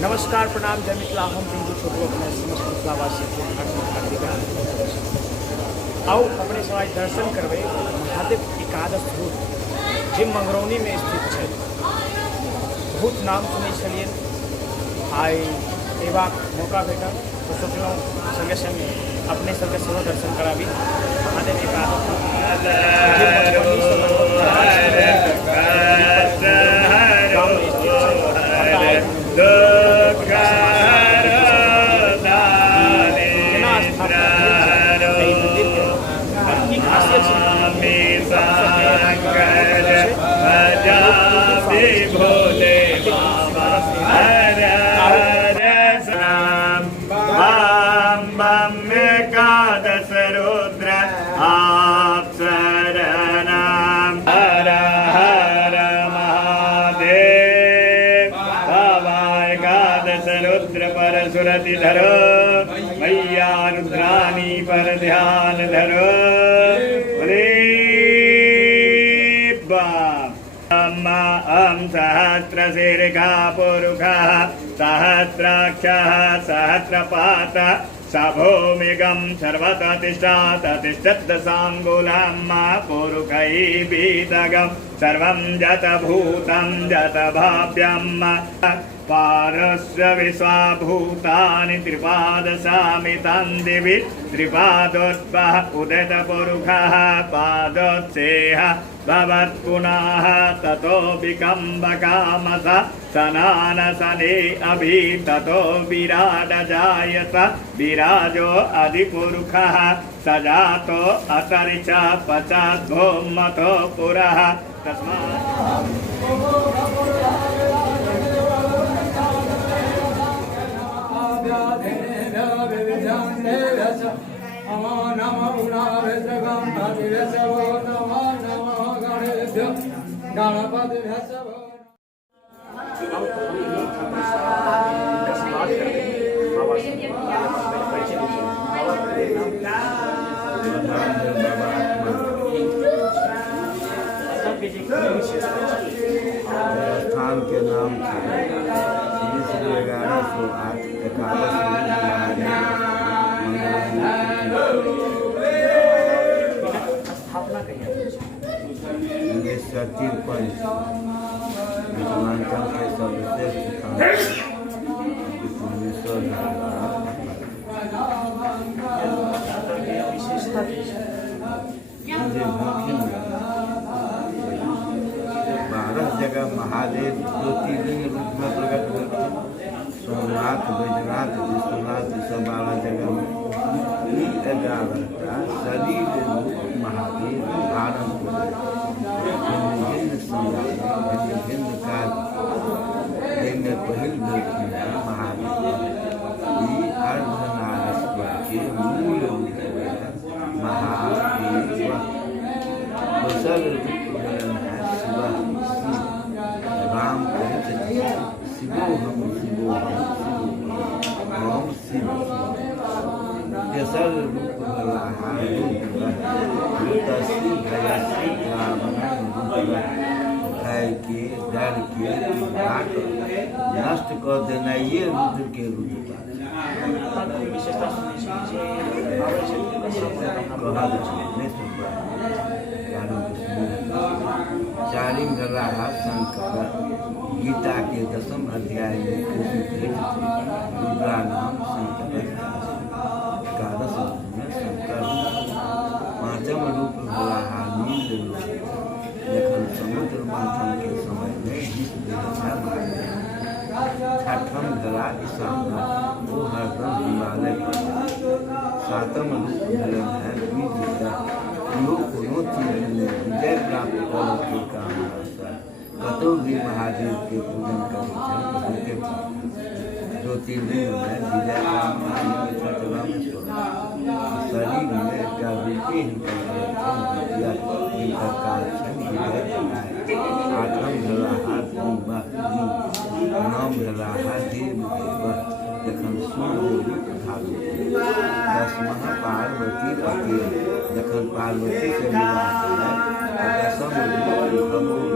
नमस्कार प्रणाम जय मिथिला हम बिंदु छोटू अपने समस्त मिथिलावासी के हार्दिक आओ अपने समाज दर्शन करवे महादेव एकादश रूप जे मंगरौनी में स्थित है। बहुत नाम सुने छलिए आइ एबाक मौका भेटा तो सोचलहुँ संगे संगे अपने सबके सेहो दर्शन कराबी। महादेव एकादश सुरति धरो मैया रुद्रानी पर ध्यान धरो सहस्रशीर्षा पुरुषः सहस्राक्षः सहस्रपातः सभूमिगं सर्वतः तिष्ठत्साङ्गुलं पुरुषैर्वीतगं सर्वं जतभूतं जतभाव्यं पारस्य विश्वाभूतानि त्रिपादशामितं दिवि त्रिपादोद्भः उदितपुरुषः पादोत्सेह भवत्पुनः ततो विकम्बकामस सनानसने अभि ततो विराड जायत विराजो अधिपुरुषः सजातो अतरिच पचाद्भो मतो पुरः तस्मात् स्थान के नाम से श्री 1108 एकादश तिरपन मिथिलांचल के सर्वश्रेष्ठ बारह जगह महादेव ज्योतिर्लिंग रूप में प्रकट होते हैं। सोमनाथ बैजनाथ विश्वनाथ सब 12 जगह में 11 का शरीर रूप महादेव धारण भिन्न समय भिन्न काल में पहिल बैठी महादेव अर्धनारेश्वर के मूल रूप महादेव दोसर रूप है शिव राम शिवोहम शिवोहम शिव तेसर रूप भय के डर के नष्ट कर देना ये रुद्र के रुद्र चारिम रहा शंकर गीता के 10th अध्याय में कृष्ण रुद्रा नाम शंकर एकादश में शंकर 5th रूप रहा नील रूप जखन समुद्र मंथन के समय में 6th धरा ईशाना वो हरदम हिमालय पर 7th रूप धरन है विद्या योग कोनो चीज में विजय प्राप्त करने के काम कतो भी महादेव के पूजन करके ज्योतिर्लिंग में विजय काम शरीर में क्या रूपी आठम धरा हाथ नाम धरा देव जखन सूर्य धातु 10th पार्वती पति जखन पार्वती से विवाह किया 10th रूप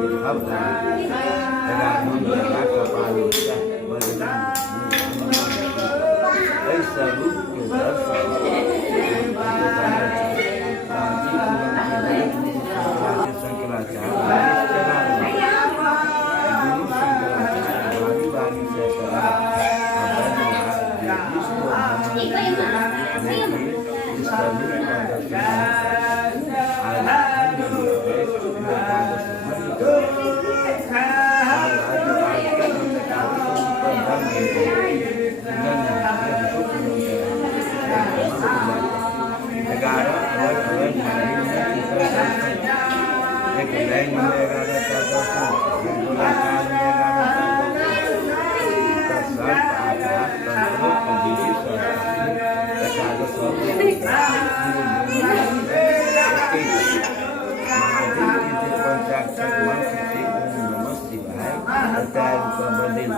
बदल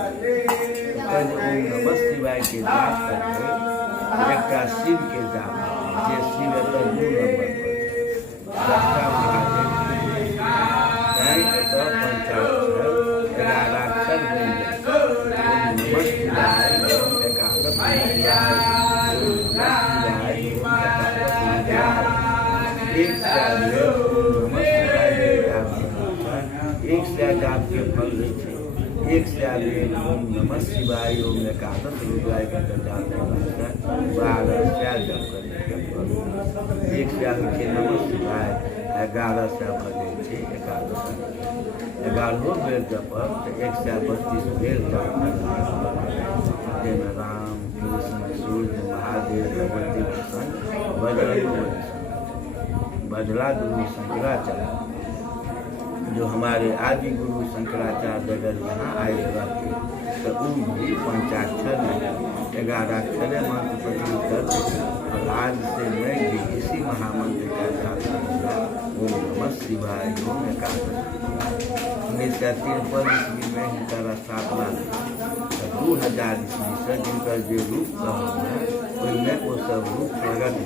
ओम नमः शिवाय के जाप करके एक शिव के जाप जे शिव है 2 नंबर पर दसटा महादेव तो पंचाक्षर 11 अक्षर व्यंजन ओम नमः शिवाय ओम एकादश शिवाय ओम नमः शिवाय ओम एकादश एक से एक से आपके फल देते एक से आगे ओम नमः शिवाय ओम एकादश रुद्राय का जाप करना 12 से जप करने के फल एक से आगे नमः शिवाय 11 से देते एकादश 11 बेल जप 1 से 32 बेल जाप जय राम कृष्ण सूर्य महादेव भगवती कृष्ण बदला गुरु शंकराचार्य जो हमारे आदि गुरु शंकराचार्य अगर यहाँ आए रहते तो उनकी पंचाक्षर में 11 अक्षर मंत्र प्रचलित करते और आज से मैं भी इसी महामंत्र का जाप करूँगा ओम नमः शिवाय ओम एकादश 1953 ईस्वी में ही तारा स्थापना 2000 ईस्वी से जिनका जो रूप का होगा उनमें वो सब रूप प्रगट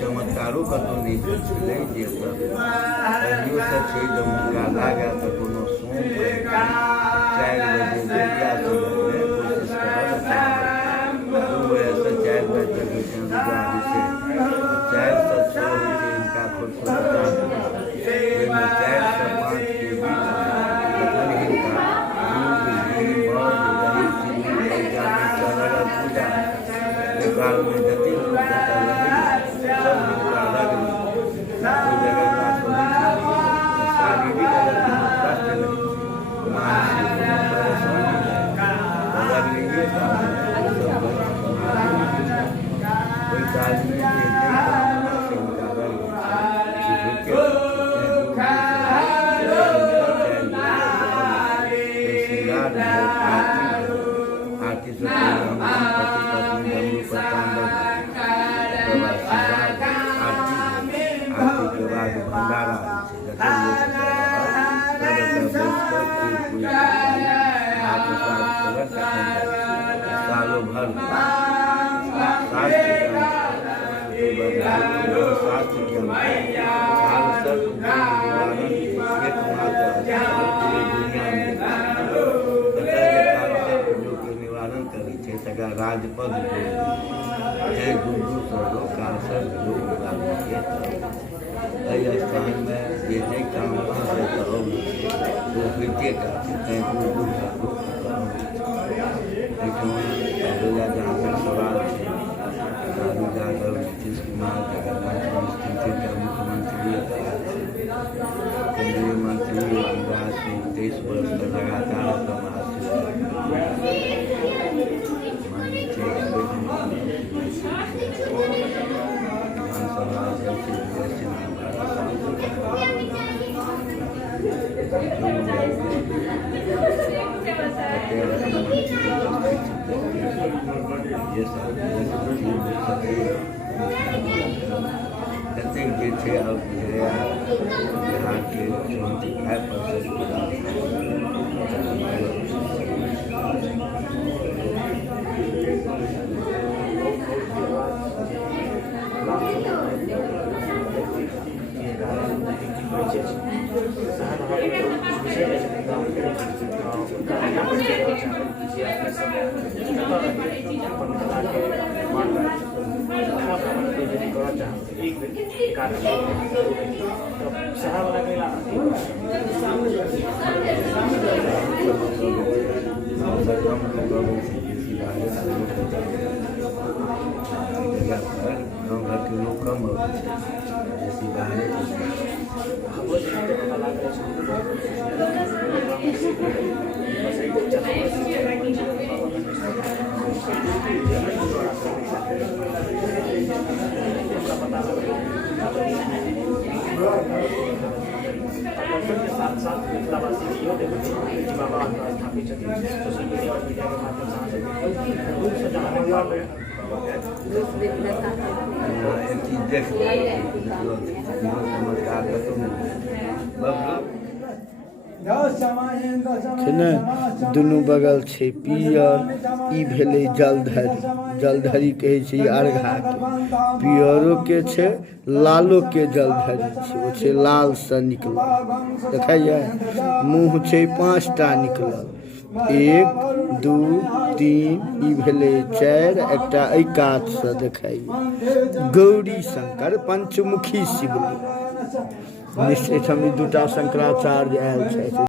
चमत्कारों का तो नहीं चले जे सब कहियो से छे जब मुका लागा तो कोनो सोम के 4 बजे दुनिया से कोशिश करल तो ऐसा 4 बजे तक गाड़ी से 4 से 6 बजे इनका खुद में 4 से 5 के बीच इनका पूजा काल में जति सालों भर निवारण करे राजपद गुरु स्थान में ये काम करो वो विद्य करते सवाल यादव नीतीश कुमार जगन्नाथ मुख्यमंत्री केंद्रीय मंत्री युवराज सिंह 23 वर्ष तक लगातार विधानसभा प्रत्येक जे थे अब बिहार के मुख्यमंत्री 2000 छै ने दुनू बगल छै पियर, ई भेलै जलधरी, जलधरी कहै छै ई अर्घाके, पियरो के छै लालो के जलधरी छै, ओ छै लाल से निकलल, देखैया मुँह छै 5टा निकलल, 1 2 3 ई भेलै 4, एकटा एहि कात से देखाइए गौरी शंकर पंचमुखी शिवलिंग निश्चित हम ई 2टा शंकराचार्य आयल छथि।